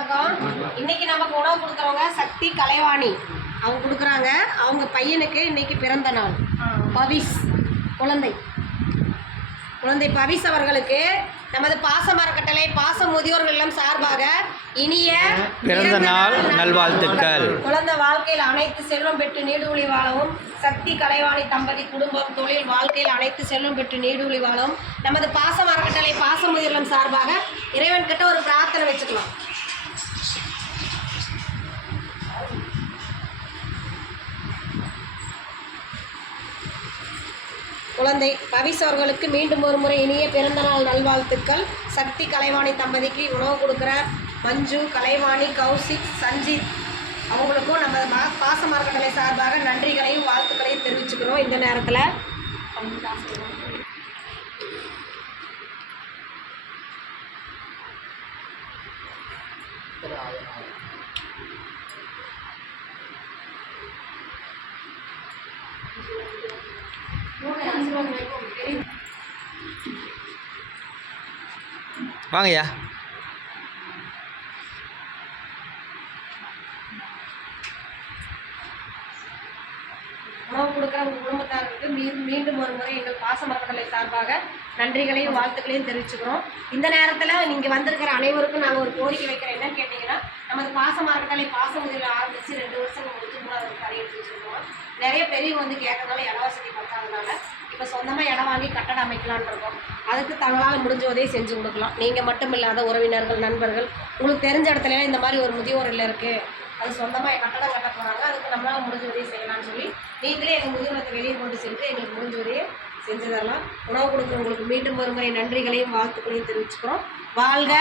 வணக்கம். இன்னைக்கு நமக்கு உணவு கொடுக்குறவங்க சக்தி கலைவாணி. அவங்க கொடுக்குறாங்க. அவங்க பையனுக்கு இன்னைக்கு பிறந்த நாள். பவிஸ் குழந்தை பவிஸ் அவர்களுக்கு நமது பாச அறக்கட்டளை பாச முதியோர்கள் இல்லம் சார்பாக இனிய பிறந்த நாள் நல்வாழ்த்துக்கள். குழந்தை வாழ்க்கையில் அனைத்து செல்வம் பெற்று நீடூழி வாழவும், சக்தி கலைவாணி தம்பதி குடும்பம் தொழில் வாழ்க்கையில் அனைத்து செல்வம் பெற்று நீடூழி வாழவும் நமது பாச அறக்கட்டளை பாச முதியோர் இல்லம் சார்பாக இறைவன் கிட்ட ஒரு பிரார்த்தனை வச்சுக்கலாம். குழந்தை பவிஸ் அவர்களுக்கு மீண்டும் ஒரு முறை இனிய பிறந்தநாள் நல்வாழ்த்துக்கள். சக்தி கலைவாணி தம்பதிக்கு உணவு கொடுக்குற மஞ்சு, கலைவாணி, கௌசிக், சஞ்சித் அவங்களுக்கும் நம்ம பாச அறக்கட்டளை சார்பாக நன்றிகளையும் வாழ்த்துக்களையும் தெரிவிச்சுக்கிறோம். இந்த நேரத்தில் வாங்கய்யா. உணவு கொடுக்குற உங்கள் குடும்பத்தாருக்கு மீண்டும் ஒரு முறை எங்கள் பாச அறக்கட்டளை சார்பாக நன்றிகளையும் வாழ்த்துக்களையும் தெரிவிச்சுக்கிறோம். இந்த நேரத்தில் நீங்கள் வந்திருக்கிற அனைவருக்கும் நாங்கள் ஒரு கோரிக்கை வைக்கிறோம். என்னன்னு கேட்டிங்கன்னா, நமது பாச அறக்கட்டளை பாச முதியோர் ஆரம்பித்து 2 வருஷம் முடிச்சு 3வது கடை எடுத்து வச்சுருக்கோம். நிறைய பெரியவங்க வந்து கேட்கறதுனால இட வசதி பத்தாதனால இப்போ சொந்தமாக இடம் வாங்கி கட்டடம் அமைக்கலான் இருக்கோம். அதுக்கு தங்களால் முடிஞ்ச உதவி செஞ்சு கொடுக்கலாம். நீங்கள் மட்டும் இல்லாத உறவினர்கள், நண்பர்கள், உங்களுக்கு தெரிஞ்ச இடத்துல இந்த மாதிரி ஒரு முதியோர் இல்லை இருக்குது, அது சொந்தமாக கட்டடம் கட்ட போகிறாங்க, அதுக்கு நம்மளால் முடிஞ்ச உதவி செய்யலாம்னு சொல்லி நீங்களே எங்கள் முதியோரத்தை வெளியே கொண்டு சென்று எங்களுக்கு முடிஞ்ச உதவியை செஞ்சதெல்லாம் உணவு கொடுக்குறவங்களுக்கு மீண்டும் ஒரு முறை நன்றிகளையும் வாழ்த்துக்களையும் தெரிவிச்சுக்கிறோம். வாழ்க.